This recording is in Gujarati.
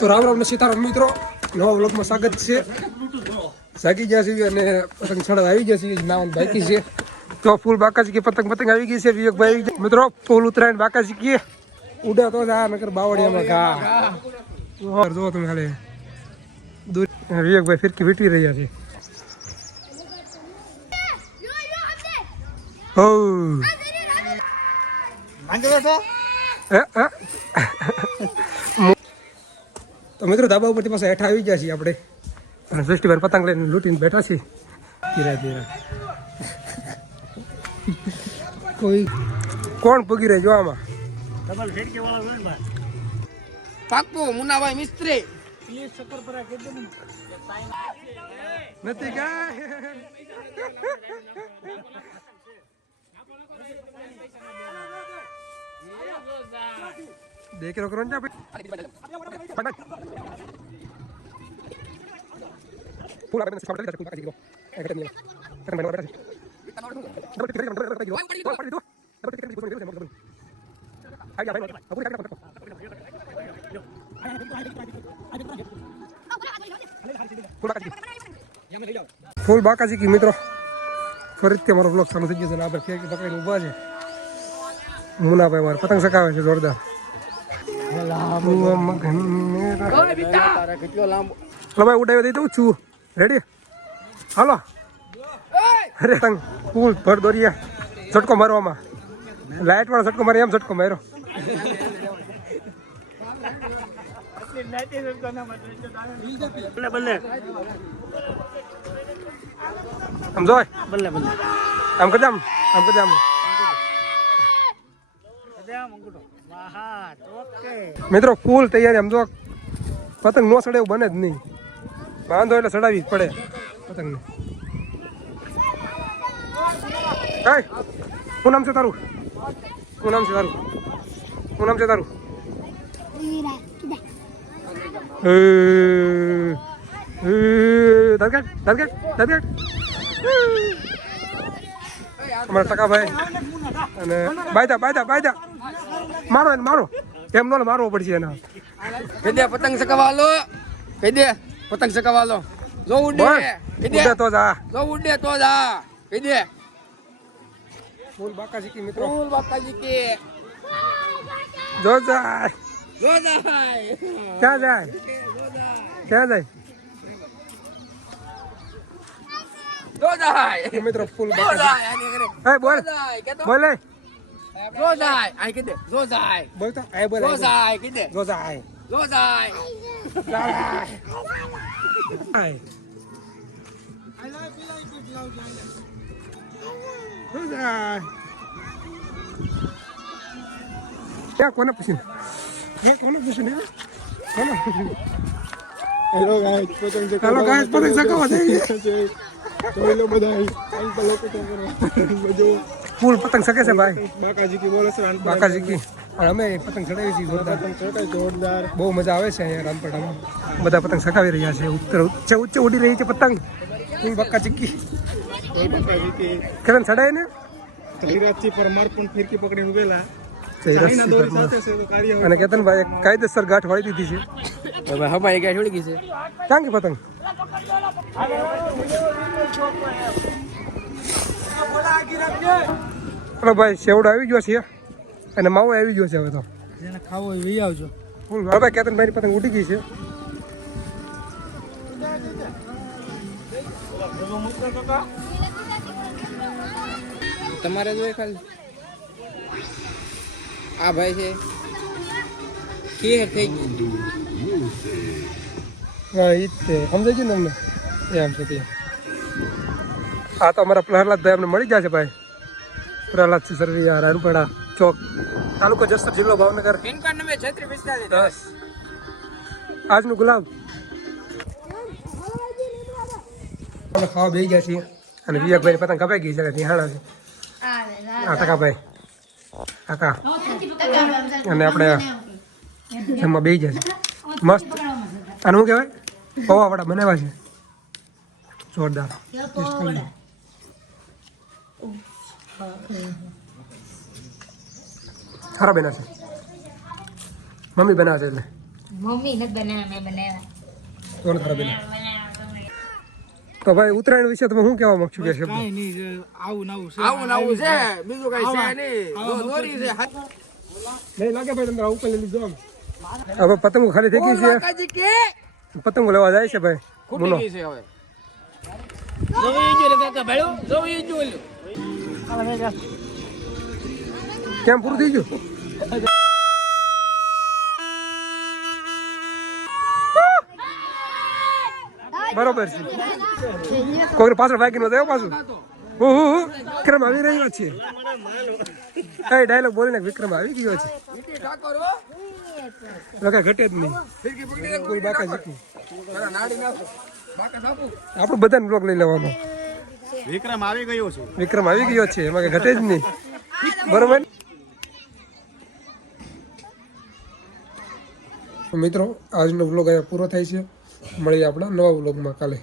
તો રામ રામ ને સીતારામ મિત્રો, નવા વ્લોગમાં સ્વાગત છે. જાગી ગયા છે અને પતંગ ચડાવવા આવી ગયા છે. નાવાનું બાકી છે તો ફૂલ બાકાજી કે પતંગ આવી ગઈ છે. વિવેકભાઈ આવી ગયા મિત્રો. ફૂલ ઉતરાયણ બાકાજી કે ઉડા તો જા નકર બાવળિયામાં ઘા જો તમે ખાલે વિવેકભાઈ ફિરકી વીટી રહ્યા છે. હો તો મિત્રો ધાબા ઉપરથી પાછા હેઠા આવી ગયા છીએ આપણે અને ફેસ્ટિવલ પતંગ લઈને લૂંટીને બેઠા છીએ. ધીરા ધીરા કોઈ કોણ પગી રહે જો આમાં પાક્કુ મુનાભાઈ મિસ્ત્રી નથી કા देख रो करो जा पूरा अपने स्क्वाड ले जा पूरा का जीरो एक नहीं करन मैंने बैठा डबल टिकट पड़ दो डबल टिकट पूरा आ गया भाई पूरा का फूल बाकाजी की मित्रों फरीથી અમારો વ્લોગ ચાલુ થઈ ગયો છે. આપણે ફેર પકડીને ઊભા છે. મુનાભાઈ મારે પતંગ ચગાવે છે જોરદાર. ભાઈ ઉડાવી દઈ દઉં છું. રેડી હાલો. અરે પતંગ ફૂલ ભર દોરીએ ઝટકો મારવામાં. લાઈટ વાળો ઝટકો મારી એમ ઝટકો માર્યો. સમજો બલ્લે બલ્લે આમ કદામ મિત્રો ફૂલ તૈયારી. આમ જો પતંગ નો ચડે એવું બને જ નહીં. બાંધો એટલે ચડાવી જ પડે પતંગને. શું નામ છે તારું? અમારા ટકાભાઈ અને બાયદા મારો એમ નો મારવો પડશે એના. કહી દે પતંગ ચગાવવા લો, કહી દે પતંગ ચગાવવા લો. જો ઉડે ઉડે તો જા, કહી દે ફૂલ બાકાજી કી મિત્રો. ફૂલ બાકાજી કી જો જાય ક્યાં જાય મિત્રો ફૂલ બાકાજી. બોલ જો જાય આઈ કે દે જો જાય બોલ તો આય બોલ જો જાય કે દે જો જાય क्या कोना पूछने हेलो गाइस पतंग से चगावा दे तो ये लोग बधाई अंकल लोग को करो जो फूल पतंग सके से भाई बाकाजी की बोले सर बाकाजी की और અમે પતંગ ચડાવી છે જોરદાર બહુ મજા આવે છે અહીંયા રામપડામાં. બધા પતંગ ચગાવી રહ્યા છે. ઊંચે ઉડી રહી છે પતંગ. ફૂલ બાકાજી કી बाकाजी की કિરણ ચડાય ને ધીરાજથી પરમાર પણ ફિરકી પકડીને ઉભેલા અને કેતનભાઈ કાયદેસર ગાંઠ વાળી દીધી છે. હવે હમારી ગાય છોડી ગઈ છે. ક્યાં કે પતંગ અરે ભાઈ શેવડો આવી ગયો છે અને માવો આવી ગયો છે. હવે તો જેને ખાવો હોય વી આવજો. ફૂલ હવે કેતનભાઈ પતંગ ઉડી ગઈ છે. તમારે જોઈએ ખાલી આ ભાઈ છે ખીર થઈ ગઈ. હા એ જ છે. સમજાઈ ગયું ને અમને એમ છે તે. આ તો અમારા પ્રહલાદભાઈ અમને મળી ગયા છે ભાઈ. પ્રહલાદ સરવૈયા, રાનપડા ચોક, તાલુકો જસદણ, જિલ્લો ભાવનગર. પિન કાર્ડ નંબર 3645 10 આજનું ગુલાબ અમે ખાવા બેસી ગયા છીએ અને વિવેકભાઈ પતંગ કપાઈ ગઈ છે. નિહાળા છે આ ટકાભાઈ કાકા અને આપણે જમવા બેસી ગયા છે મસ્ત. અને શું કહેવાય પૌવા વડા બનાવ્યા છે જોરદાર. સારા બન્યા છે. મમ્મી બનાવે છે એટલે મમ્મી ને બનાવ્યા મેં બનાવ્યા કોણ ખરાબ બેન તો ભાઈ ઉત્તરાયણ વિશે તમે શું કહેવા માંગશો કે શબ્દ કાંઈ નહીં આવું નવું છે આવું નવું છે બીજું કઈ છે નહીં દોરી છે નહીં લાગે ભાઈ તમને ઉપર લઈ લીધો હવે પતંગો ખાલી થઈ ગઈ છે કાકાજી કે પતંગો લેવા જાય છે ભાઈ ખૂટી ગઈ છે હવે કેમ પૂરું થઈ ગયું બરોબર છે કોઈ પાછળ બાકી નો પાછું વિક્રમ આવી રહ્યો છે કઈ ડાયલોગ બોલીને વિક્રમ આવી ગયો છે લગા ઘટે જ નહીં કોઈ બાકા જીતું આપણું બધાને બ્લોક લઈ લેવાનો વિક્રમ આવી ગયો છે વિક્રમ આવી ગયો છે એમાં કઈ ઘટે જ નહીં બરોબર મિત્રો આજનો વ્લોગ અહીંયા પૂરો થાય છે મળીએ આપણા નવા વ્લોગમાં કાલે